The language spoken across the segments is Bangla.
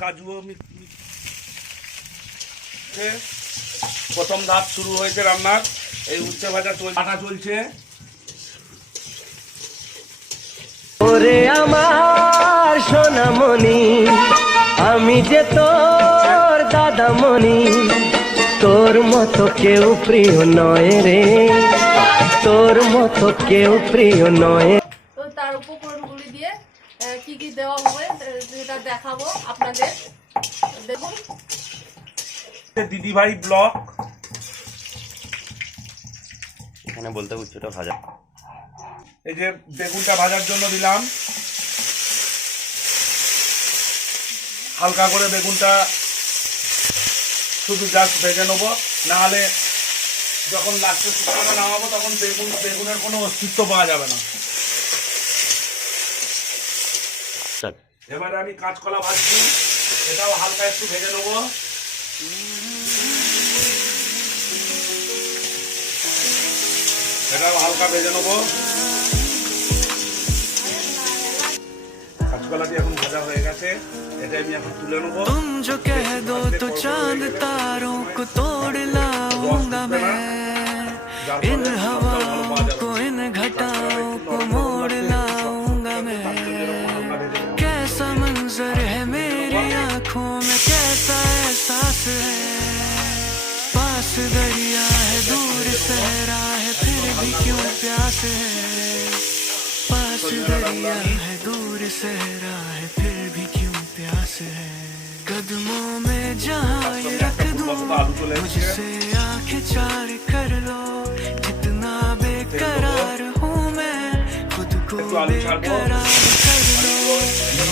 কাজুও এ, প্রথম ধাপ শুরু হয়েছে রান্নার। এই উচ্ছে ভাজা চল কাটা চলছে। ওরে আমার সোনামণি আমি যে তোর দাদামণি তোর মতো কেউ প্রিয় নয় রে। তোর মতো কেউ প্রিয় নয়। তো তার উপকরণগুলি দিয়ে কি কি দেওয়া হবে সেটা দেখাবো আপনাদের। দেখুন। দিদি ভাই ব্লক। এখানে বলতে উচ্চটা ভাজা। এই যে বেগুনটা ভাজার জন্য দিলাম। হালকা করে বেগুনটা শুধু জাস্ট ভেজে নেব। নাহলে যখন লাস্টে শুকনো নামাবো তখন বেগুন বেগুনের কোনো অস্তিত্ব পাওয়া যাবে না। এবারে আমি কাঁচকলা ভাজছি এটাও হালকা একটু ভেজে নেবো এটাও হালকা ভেজে নেবো কাঁচকলাটি এখন ভাজা হয়ে গেছে এটা আমি এখন তুলে নেবো तुम जो कह दो तो चांद तारों को तोड़ लाऊंगा मैं इन हवाओं आँखों में कैसा एहसास है? पास दरिया है दूर सहरा है फिर भी क्यों प्यास है? पास दरिया है दूर सहरा है फिर भी क्यों प्यास है? कदमों में जहाँ ये रख दूँ मुझसे आँखें चार कर लो। जितना बेकरार हूँ मैं खुद को बेकरार कर लो।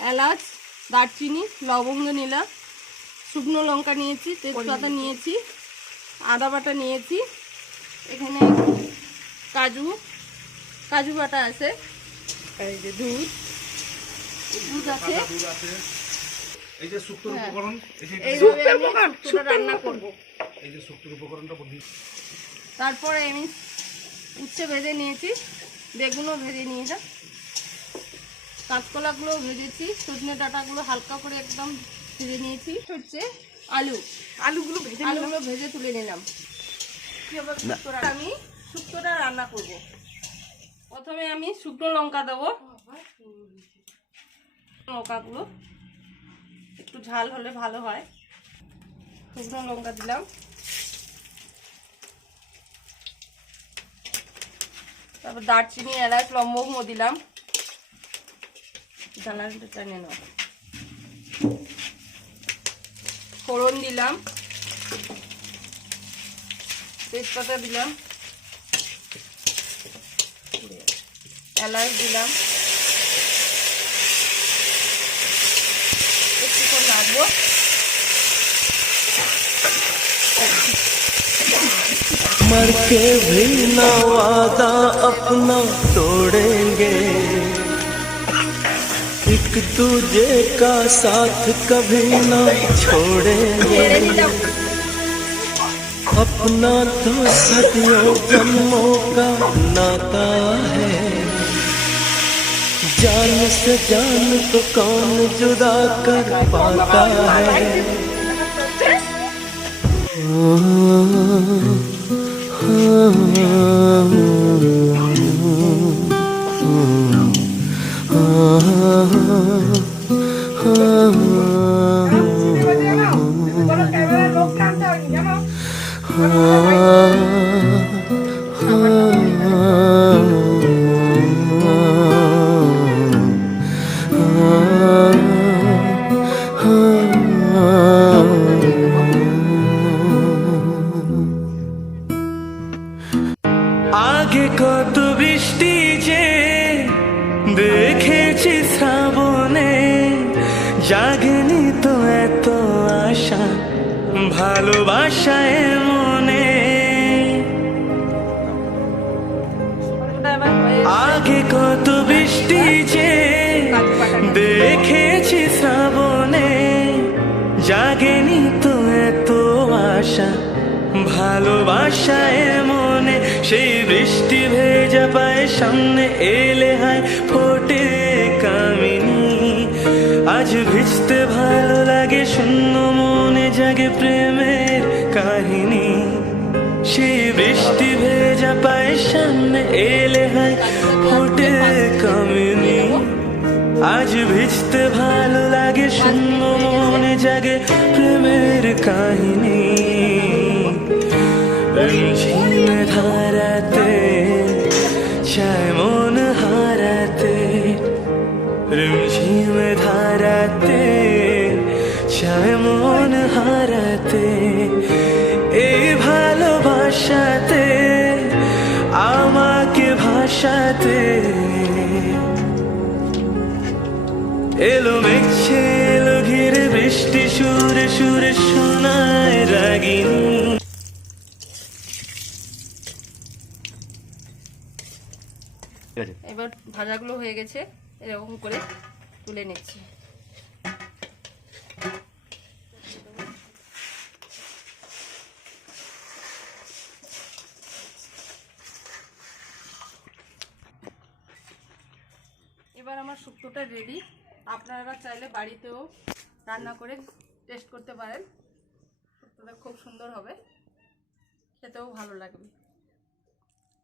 এলাচ দারচিনি লবঙ্গ নিলাম শুকনো লঙ্কা নিয়েছি তেজপাতা নিয়েছি আদা বাটা নিয়েছি এখানে কাজু কাজু বাটা আছে এই যে দুধ। দুধ আছে। এই যে শুক্তোর হ্যাঁ। উপকরণ রান্না করব। এই যে শুক্তোর উপকরণটা বলি তারপরে আমি উচ্ছে ভেজে নিয়েছি বেগুনও ভেজে নিয়েছি। কাঁচকলাগুলো ভেজেছি সজনে ডাঁটাগুলো হালকা করে একদম ভেজে নিয়েছি। হচ্ছে আলু। আলুগুলো ভেজে আলুগুলো ভেজে তুলে নিলাম। আমি শুক্তোটা রান্না করব। প্রথমে আমি শুকনো লঙ্কা দেবো। লঙ্কাগুলো একটু ঝাল হলে ভালো হয়। শুকনো লঙ্কা দিলাম। তারপর দারচিনি এলাচ লম্বঙ্গ দিলাম। জ্বালানিটা টানে নাও ফোড়ন দিলাম তেজপাতা দিলাম এলাচ দিলাম একটুক্ষণ রাখবো मर के भी ना वादा अपना तोड़ेंगे एक दूजे का साथ कभी ना छोड़ेंगे अपना तो सदियों जन्मों का नाता है जान से जान को कौन जुदा कर पाता है আগে কত বৃষ্টি যে দেখেছি তো এত আশা ভালোবাসায় মনে ভালোবাসায় মনে সেই বৃষ্টি ভেজা পায়ে সামনে এলে হায় ফোটে কামিনী। আজ ভিজতে ভালো লাগে, শূন্য মনে জাগে প্রেমের কাহিনী। সেই বৃষ্টি ভেজা পায়ে সামনে এলে হায় ফোটে কামিনী। আজ ভিজতে ভালো লাগে, শূন্য মনে জাগে প্রেমের কাহিনী। মন হারাতে এই ভালোবাসাতে আমাকে ভাষাতে এলো মেঘছে এলো ঘিরে বৃষ্টি সুরে সুরে শোনায় রাগিনী। এবার ভাজাগুলো হয়ে গেছে এরকম করে তুলে নিচ্ছি। এবার আমার শুক্তোটা রেডি আপনারা চাইলে বাড়িতেও রান্না করে টেস্ট করতে পারেন। শুক্তোটা খুব সুন্দর হবে। খেতেও ভালো লাগবে।